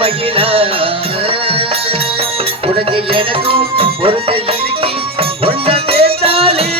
மகிழா உனக்கு எனக்கும் பொருத்த இருக்கி ஒன்ன சேர்ந்தாலே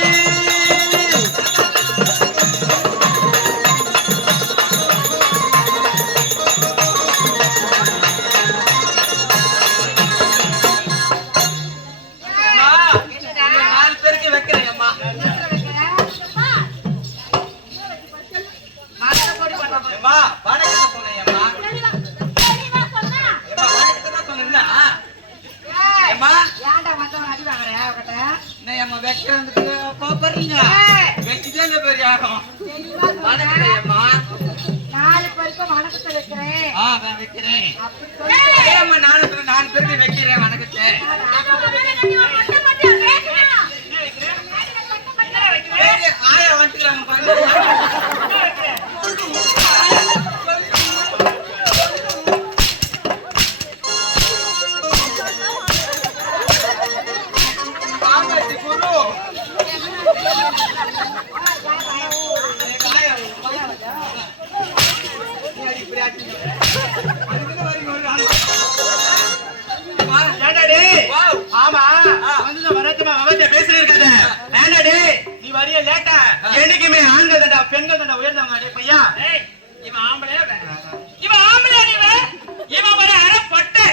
நாலு பேருக்கு வைக்கிறேன் வணக்கத்தை ஆயா வந்துக்கிறாங்க என்னைக்குமே ஆண்கள் தண்டா பெண்கள் தண்டா உயர்ந்தவங்க பையா இவன் ஆம்பளை இவன் ஆம்பளை இவன் ஒரு அரை பொட்டை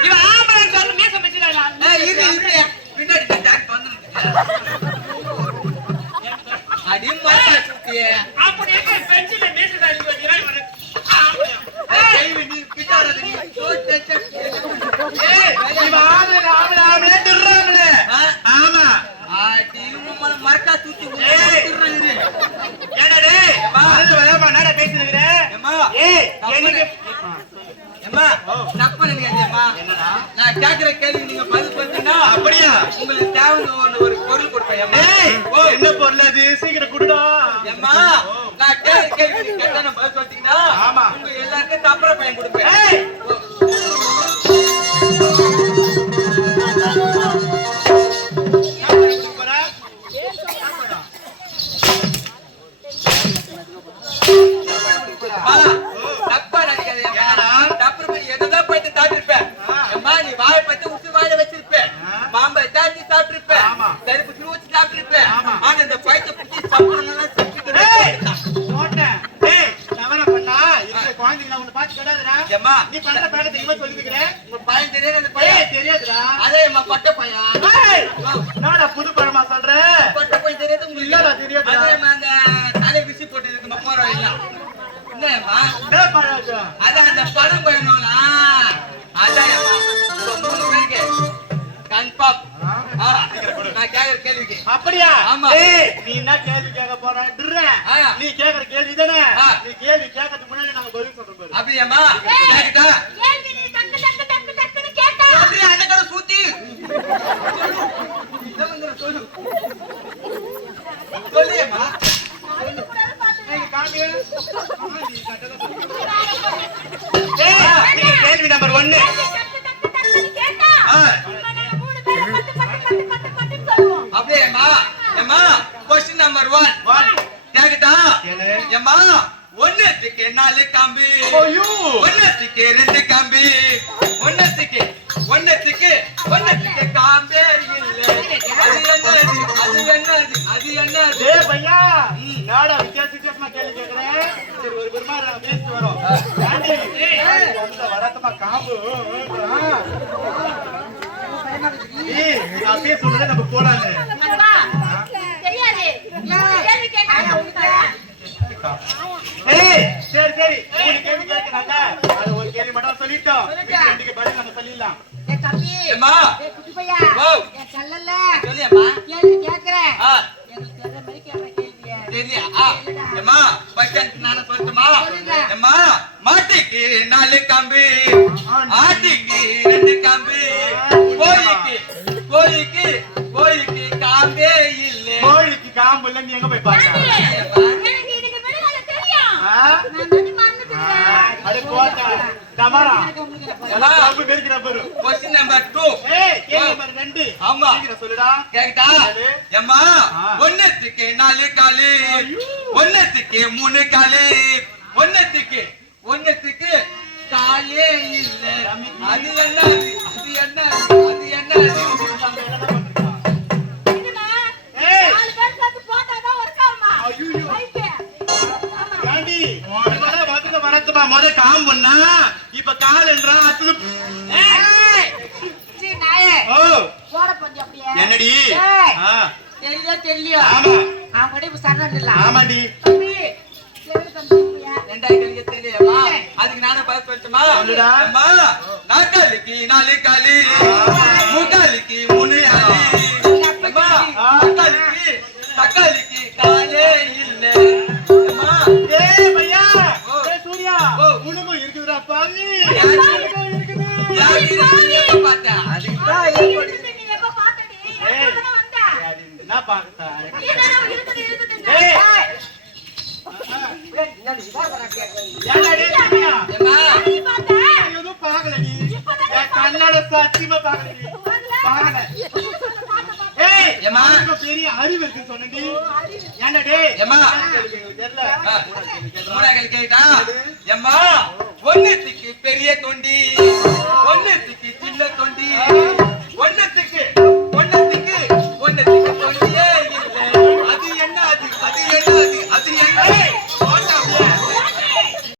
இவன் ஆம்பளை சொல்லு மீச வச்சுட்டாங்க பின்னாடி அப்படி பெஞ்சில மீச மரக்கா தூக்கி நான் கேக்குற கேள்வி நீங்க பதில் சொல்லிட்டீங்கன்னா அப்படியா உங்களுக்கு தேவையான ஒரு பொருள் கொடுப்பேன். என்ன பொருள் அது சீக்கிரம் கொடுடா. ஏம்மா நான் கேக்குற கேள்வி கேட்டா பதில் சொல்லிட்டீங்கன்னா ஆமா உங்க எல்லாருக்கும் தப்பற பையன் கொடுப்பேன். நீ பண்ற பையன் தெரியுமா சொல்லிக்கிறேன் உங்க பையன் தெரியாது அந்த பையன் தெரியாதுடா அதே அம்மா பட்ட பையன் என்னடா புது பழமா சொல்ற பட்ட பையன் தெரியாது உங்களுக்கு இல்லடா தெரியாது அதே அந்த தலை விசி போட்டு இருக்கு போற இல்ல என்னம்மா டே பழம் அதான் அந்த பழம் பையனோனா அதான் அம்மா மூணு பேருக்கு கன்ஃபார்ம் நான் கேக்குற கேள்விக்கு. அப்படியா? ஆமா. ஏய், நீ என்ன கேள்வி கேட்க போறன்ற? நீ கேக்குற கேள்வி தானே? நீ கேள்வி கேட்கறதுக்கு முன்னாடி நாங்க பதில் சொல்றோம் பாரு. அப்படியாம்மா? கேக்குதா? கேள்வி நீ டக்கு டக்கு டக்கு டக்குன்னு கேட்டா சொல்றி அந்த கடை சூத்தி. சொல்லு. சொல்லியம்மா. நீங்க காமி. ஏய், நீங்க கேள்வி நம்பர் 1. அப்படியேம்மா. ஏம்மா, கொஸ்டின் நம்பர் 1. கேக்குதா? ஏம்மா, ஒன்னத்துக்கு 4 கம்பி. ஐயோ, ஒன்னத்துக்கு 2 கம்பி. ஒன்னத்துக்கு காம்பே இல்ல. அது என்னது? ஏய் பையா, நாடா வித்தியாசமா கேள்வி கேக்குறேன். சரி, ஒரு பெருமா பேசிட்டு வரோம். ஆண்டி, இந்த வரத்தமா காம்பு. ஏய், நான் பேசுறத நம்ம போலாங்க. ஏய், சரி சரி, ஒரு கேள்வி கேக்குறாங்க. அது ஒரு கேள்வி மட்டும் சொல்லிட்டோம். ரெண்டுக்கு பதில் நம்ம சொல்லிடலாம். ஏம்மா, குட்டிப்பையா ஓ. சொல்லல சொல்லியம்மா. கேள்வி கேக்குறேன் ஆ, எனக்கு தெரியற மாதிரி கேக்குற கேள்விய தெரியலையா? ஏம்மா, ஃபர்ஸ்ட் நானே சொல்லட்டுமா? ஏம்மா, மாட்டுக்கு 4 கம்பி, ஆட்டுக்கு 2 கம்பி, கோழிக்கு காம்பே இல்ல. கோழிக்கு காம்பு இல்ல, நீ எங்க போய் பாக்க? எனக்கு இதுக்கு முன்னால தெரியும் நான் வந்து மறந்துட்டேன் அட கோட்டா கமரா ஏம்மா, காம்பு பெருக்கிற பாரு. Question number 2. ஏய், கேள்வி நம்பர் 2. ஆமா. சீக்கிரம் சொல்லுடா. கேக்குதா? ஏம்மா, ஒன்னத்துக்கு 4 காலு, ஒன்னத்துக்கு 3 காலு, ஒன்னத்துக்கு காலே இல்ல. அது என்னது? இதுனா ஏய், நாலு பேர் சேர்த்து போட்டாதான் ஒர்க் ஆகுமா ஐயோ. ரைட் ஏண்டி, இவனா வரத்துமா முத காம்புன்னா இப்ப கால்ன்றா அத்து. சீ நாயே ஓ, போட பண்ணி அப்படியே என்னடி? ஏய். ஆ, தெரியுதோ தெரியலையோ ஆமா அவன் கூட இப்ப சரணம் ஆமாடி. தம்பி சரி தம்பியா ரெண்டாயிரத்து தெரியலையாம்மா? அதுக்கு நானே பதில் சொல்லட்டுமா? சொல்லுடா. ஏம்மா, நாக்காளிக்கு 4 காலு, முக்காலிக்கு 3 ஆளு. ஏம்மா, தக்காளிக்கு காலே இல்ல. ஏம்மா, ஏய் பையா, ஓ. ஏய் சூர்யா, ஓ. உனக்கும் இருக்குதுடா பாவி. யாரு? உனக்கும் இருக்குது. யாரு எப்ப பார்த்தா? அதுக்கு தான் ஏற்படு. நீ எப்ப பார்த்தடி ஏய். எப்ப வந்தா அது என்ன பாக்குறா? நீ தான இருக்குது ஏய். என்னடி சூர்யா? ஏம்மா, நீ பார்த்தா நான் எதுவும் பார்க்கலடி. என் கண்ணால சத்தியமா பார்க்கலடி. பார்க்கல. ஏய், ஏம்மா. உனக்கு பெரிய அறிவு இருக்குன்னு சொன்னடி. ஏன்டா டேய்? ஏம்மா. எனக்கு தெரியல. மூணாக்கள் கேட்டா? ஏம்மா, ஒன்னத்துக்கு பெரிய தொண்டி, ஒன்னத்துக்கு சின்ன தொண்டி, ஒன்னத்துக்கு தொண்டியே இல்ல. அது என்ன?